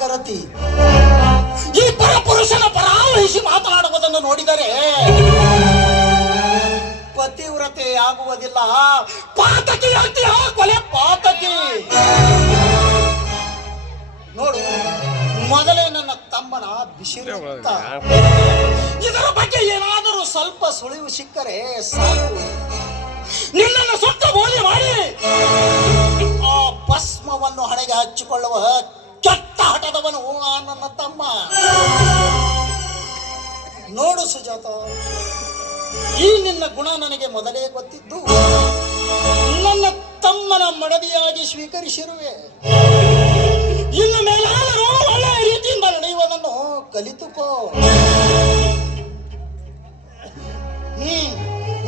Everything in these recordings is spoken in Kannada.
ಭಾಸ್ಕರತಿ ಈ ಪರಪುರುಷನ ಪರಾವಹಿಸಿ ಮಾತನಾಡುವುದನ್ನು ನೋಡಿದರೆ ಪತಿವ್ರತೆ ಆಗುವುದಿಲ್ಲ, ಪಾತಕಿ ಆಗ್ತೀಯ, ಕೊಲೆ ಪಾತಕಿ. ನೋಡು, ಮೊದಲೇ ನನ್ನ ತಮ್ಮನ ಬಿಸಿ ರಕ್ತ. ಇದರ ಬಗ್ಗೆ ಏನಾದರೂ ಸ್ವಲ್ಪ ಸುಳಿವು ಸಿಕ್ಕರೆ ಸಾಕು, ನಿನ್ನನ್ನು ಸುತ್ತ ಬೋಲಿ ಮಾಡಿ ಆ ಭಸ್ಮವನ್ನು ಹಣೆಗೆ ಹಚ್ಚಿಕೊಳ್ಳುವ ಕೆಟ್ಟ ಹಠದವನು ಆ ನನ್ನ ತಮ್ಮ. ನೋಡು ಸುಜಾತ, ಈ ನಿನ್ನ ಗುಣ ನನಗೆ ಮೊದಲೇ ಗೊತ್ತಿದ್ದು ನನ್ನ ತಮ್ಮನ ಮಡದಿಯಾಗಿ ಸ್ವೀಕರಿಸಿರುವೆ. ಇನ್ನು ಮೇಲಾದರೂ ಒಳ್ಳೆಯ ರೀತಿಯಿಂದ ನಡೆಯುವುದನ್ನು ಕಲಿತುಕೋ.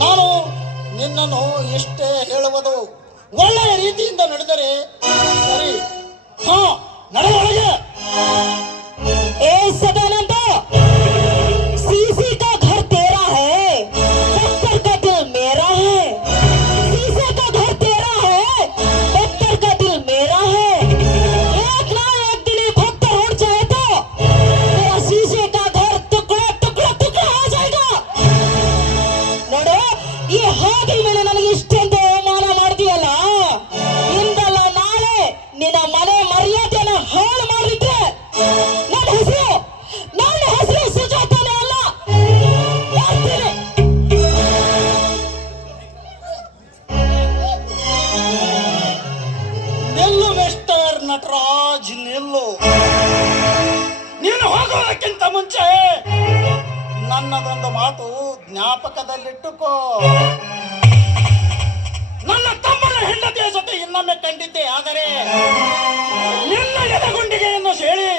ನಾನು ನಿನ್ನನ್ನು ಇಷ್ಟೇ ಹೇಳುವುದು, ಒಳ್ಳೆಯ ರೀತಿಯಿಂದ ನಡೆದರೆ ಸರಿ. ಹಾ, ನಡೆಯೊಳಗೆ. ए सदानंद, सीसी का घर तेरा है, पत्थर का दिल मेरा है. शीशे का घर तेरा है, पत्थर का दिल मेरा है. एक ना एक दिन ये पत्थर उड़ जाए तो तेरा शीशे का घर टुकड़ा टुकड़ा टुकड़ा हो जाएगा. ನೋಡು, ಈ ಹಾದಿ ಮೇಲೆ ನನಗೆ ಇಷ್ಟೊಂದು ಅವಮಾನ ಮಾಡ್ತೀಯಲ್ಲ, ಇಂದಲ್ಲ ನಾಳೆ ನಿನ್ನ ಮನೆ ಮರ್ಯಾದೆಯನ್ನು ಹಾಳು ಮಾಡಿದ್ರೆ ನನ್ನ ಹೆಸರು ಸುಜಾತನೇ ಅಲ್ಲ. ನಿಲ್ಲು ಮಿಸ್ಟರ್ ನಟರಾಜ್, ನಿಲ್ಲು. ನೀನು ಹೋಗೋದಕ್ಕಿಂತ ಮುಂಚೆ ನನ್ನದೊಂದು ಮಾತು ಜ್ಞಾಪಕದಲ್ಲಿಟ್ಟುಕೋ. ನನ್ನ ತಮ್ಮನ ಹೆಂಡತಿಯ ಜೊತೆ ಇನ್ನೊಮ್ಮೆ ಕಂಡಿದ್ದೆ, ಆದರೆ ನಿನ್ನ ಎದೆಗುಂಡಿಗೆಯನ್ನು ಸೇಳಿ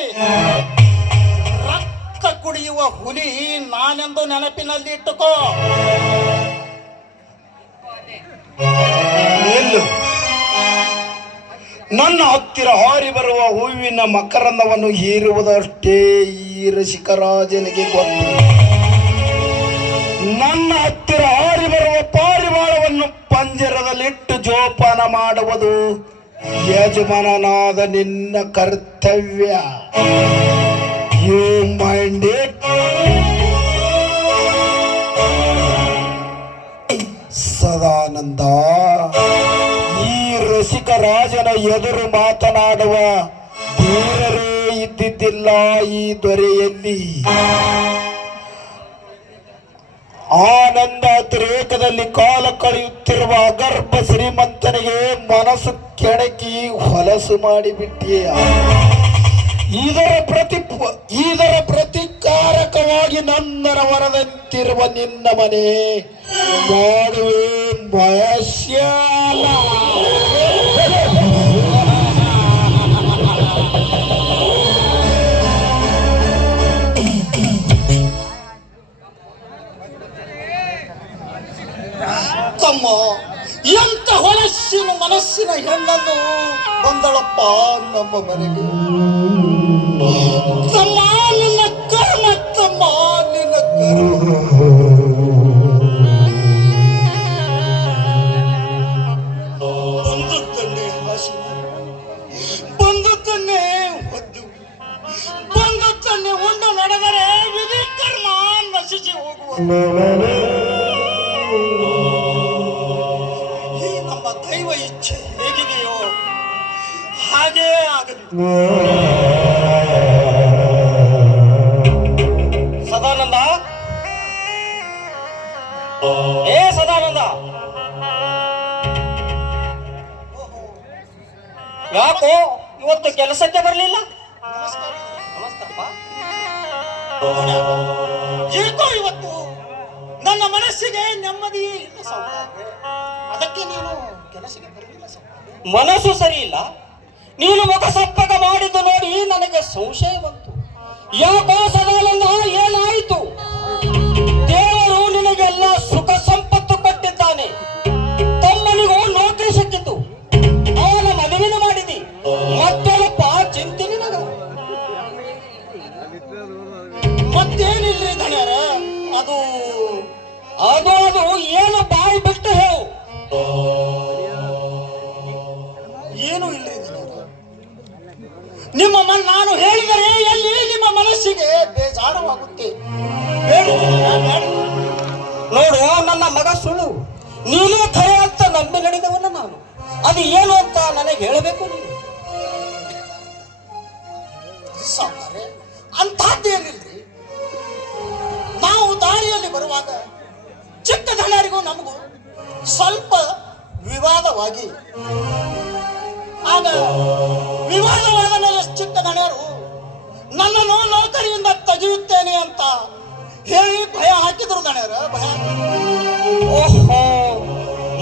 ರಕ್ತ ಕುಡಿಯುವ ಹುಲಿ ನಾನೆಂದು ನೆನಪಿನಲ್ಲಿ ಇಟ್ಟುಕೋ. ನಿಲ್ಲು. ನನ್ನ ಹತ್ತಿರ ಹಾರಿ ಬರುವ ಹೂವಿನ ಮಕರಂದವನ್ನು ಹೀರುವುದಷ್ಟೇ ಈ ರಸಿಕರಾಜನಿಗೆ ಗೊತ್ತು. ನನ್ನ ಹತ್ತಿರ ಹಾರಿ ಬರುವ ಪಾರಿವಾಳವನ್ನು ಪಂಜರದಲ್ಲಿಟ್ಟು ಜೋಪಾನ ಮಾಡುವುದು ಯಜಮಾನನಾದ ನಿನ್ನ ಕರ್ತವ್ಯ. You mind it? ಸದಾನಂದ, ಈ ರಸಿಕ ರಾಜನ ಎದುರು ಮಾತನಾಡುವ ಧೀರರೇ ಇದ್ದಿದ್ದಿಲ್ಲ ಈ ದೊರೆಯಲ್ಲಿ. ಆನಂದ ಅತಿರೇಕದಲ್ಲಿ ಕಾಲ ಕಳೆಯುತ್ತಿರುವ ಅಗರ್ಭ ಶ್ರೀಮಂತನಿಗೆ ಮನಸ್ಸು ಕೆಣಕಿ ಹೊಲಸು ಮಾಡಿಬಿಟ್ಟಿಯ. ಇದರ ಪ್ರತಿಕಾರಕವಾಗಿ ನಂದನ ವನದಂತಿರುವ ನಿನ್ನ ಮನೆ ಮಾಡುವೆ ಮಯಸ್ಯಾಲ. ತಮ್ಮ, ಎಂತ ಹೊಲಸಿನ ಮನಸ್ಸಿನ ಹೆಣ್ಣನ್ನು ಬಂದಳಪ್ಪ ನಮ್ಮ ಮನೆಗೆ. ತಮ್ಮ, ನಿನ್ನ ಕರ್ಮ, ತಮ್ಮ ನಿನ್ನ ಕರ್ಮ. ಬಂದದ್ದನ್ನೇ ಆಸೆ, ಬಂದದ್ದನ್ನೇ ಹೊದ್ದು, ಬಂದದ್ದನ್ನೇ ಉಂಡು ನಡೆದರೆ ವಿಧಿ ಕರ್ಮ ನಶಿಸಿ ಹೋಗುವ. ದೈವ ಇಚ್ಛೆ ಹೇಗಿದೆಯೋ ಹಾಗೇ ಆಗಲಿ. ಸದಾನಂದ, ಏ ಸದಾನಂದ, ಯಾಕೋ ಇವತ್ತು ಕೆಲಸಕ್ಕೆ ಬರಲಿಲ್ಲ? ನಮಸ್ಕಾರಪ್ಪ. ಏಕೋ ಇವತ್ತು ನನ್ನ ಮನಸ್ಸಿಗೆ ನೆಮ್ಮದಿ ಇಲ್ಲ ಸೌಭಾಗ್ಯ, ಅದಕ್ಕೆ ನೀನು ಕೆಲಸಕ್ಕೆ ಬರಲಿಲ್ಲ. ಮನಸ್ಸು ಸರಿ ಇಲ್ಲ. ನೀನು ಮುಖ ಸಪ್ಪಗ ಮಾಡಿದ್ದು ನೋಡಿ ನನಗೆ ಸಂಶಯ ಬಂತು. ಯಾಕೋ ಸದಾನಂದ, ಏನಾಯಿತು? ದೇವರು ನಿನಗೆಲ್ಲ ಸುಖ ಸಂಪತ್ತು ಕೊಟ್ಟಿದ್ದಾನೆ, ತಮ್ಮನಿಗೂ ನೌಕರಿ ಸಿಕ್ಕಿತು, ಅವನ ಮದುವೆನ ಮಾಡಿದಿ, ಮತ್ತೇನಪ್ಪ ಚಿಂತೆ ನಿನಗ? ಮತ್ತೇನಿಲ್ರಿ ದಣ್ಯರ, ಅದು ಅದು ಅದು ಏನು ಬಾಯಿ ಬಿಟ್ಟು ಹೇಳು. ಏನು ಇಲ್ರಿ, ನಿಮ್ಮ ನಾನು ಹೇಳಿದ ಮಗ ಸುಳ್ಳು, ನೀನೇ ಖರೆ ಅಂತ ನಂಬಿ ನಡೆದವನ ನಾನು. ಅದು ಏನು ಅಂತ ನನಗೆ ಹೇಳಬೇಕು ನೀನು. ಸಾವುಕಾರೆ, ಅಂಥದ್ದೇನಿಲ್ರಿ. ನಾವು ದಾರಿಯಲ್ಲಿ ಬರುವಾಗ ಚಿಕ್ಕ ಧಣಿಯರಿಗೂ ನಮಗೂ ಸ್ವಲ್ಪ ವಿವಾದವಾಗಿ, ಆಗ ವಿವಾದವಾದ ಮೇಲೆ ಚಿಕ್ಕ ಧಣಿಯರು ನನ್ನನ್ನು ನೌಕರಿಯಿಂದ ತೆಗೆಯುತ್ತೇನೆ ಅಂತ ಹೇಳಿ ಭಯ ಹಾಕಿದ್ರು. ದಣಿಯರ ಭಯ. ಓಹೋ,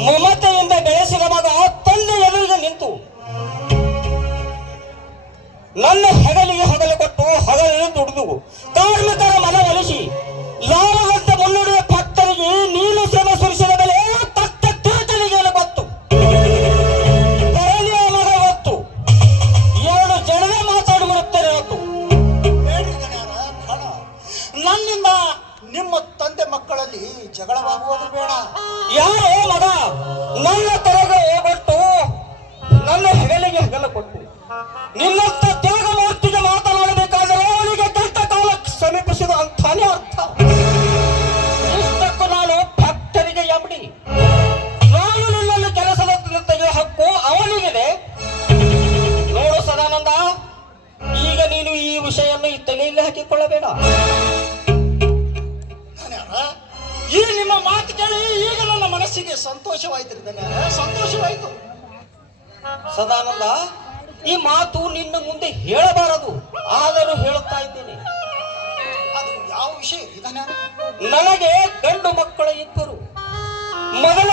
ಮಮತೆಯಿಂದ ಬೆಳೆಸಿದ ಮಗ ತಂದೆ ಎದುರಿಗೆ ನಿಂತು ನನ್ನ ಹೆಗಲಿಗೆ ಹಗಲು ಕೊಟ್ಟು ಹಗಲು ದುಡಿದು ಕಾರ್ಮಿಕರ ಮನ ಒಲಿಸಿ ಲಾಭವಂತ ಮುನ್ನುಡಿಯ ಭಕ್ತರಿಗೆ ನೀನು ಶ್ರಮ ಸುರಿಸಿದ ಬೆಲೆ ತಕ್ಕ ತಿರುತಲಿಗೆಲ್ಲ ಗೊತ್ತು. ಧರಣಿಯ ಮಗ ಗೊತ್ತು, ಎರಡು ಜನರೇ ಮಾತಾಡಿಬಿಡುತ್ತೇನೆ ಹೊತ್ತು. ಬೇಡ್ರಿ ದಣಿಯರ, ಬೇಡ. ನನ್ನಿಂದ ನಿಮ್ಮ ತಂದೆ ಮಕ್ಕಳಲ್ಲಿ ಜಗಳವಾಗುವುದು ಬೇಡ. ಯಾರೋ ಮಗ ನನ್ನ ತರಗೆ ಕೊಟ್ಟು ನನ್ನ ಹೆಗಲಿಗೆ ಹೆಗಲು ಕೊಟ್ಟು ನಿನ್ನಂತ ತ್ಯಾಗ ಮೂರ್ತಿಗೆ ಮಾತನಾಡಬೇಕಾದರೆ ಅವನಿಗೆ ಕೆಟ್ಟ ಕಾಲ ಸಮೀಪಿಸಿದ ಅಂತಾನೆ ಅರ್ಥ. ಇಷ್ಟಕ್ಕೂ ನಾನು ಭಕ್ತರಿಗೆ ಎಂಬಡಿ, ನಾನು ನಿನ್ನನ್ನು ಕೆಲಸದ ತೆಗೆಯುವ ಹಕ್ಕು ಅವನಿಗಿದೆ. ನೋಡು ಸದಾನಂದ, ಈಗ ನೀನು ಈ ವಿಷಯವನ್ನು ತಲೆಯಲ್ಲಿ ಹಾಕಿಕೊಳ್ಳಬೇಡ. ದಣಿಯರ, ಈ ನಿಮ್ಮ ಮಾತು ಕೇಳಿ ಈಗ ನನ್ನ ಮನಸ್ಸಿಗೆ ಸಂತೋಷವಾಯ್ತು. ದಣಿಯರ, ಸಂತೋಷವಾಯ್ತು. ಸದಾನಂದ, ಈ ಮಾತು ನಿನ್ನ ಮುಂದೆ ಹೇಳಬಾರದು, ಆದರೂ ಹೇಳುತ್ತಾ ಇದ್ದೇನೆ. ಅದು ಯಾವ ವಿಷಯ ದಣಿಯರ? ನನಗೆ ಗಂಡು ಮಕ್ಕಳು ಇಬ್ಬರು. ಮೊದಲ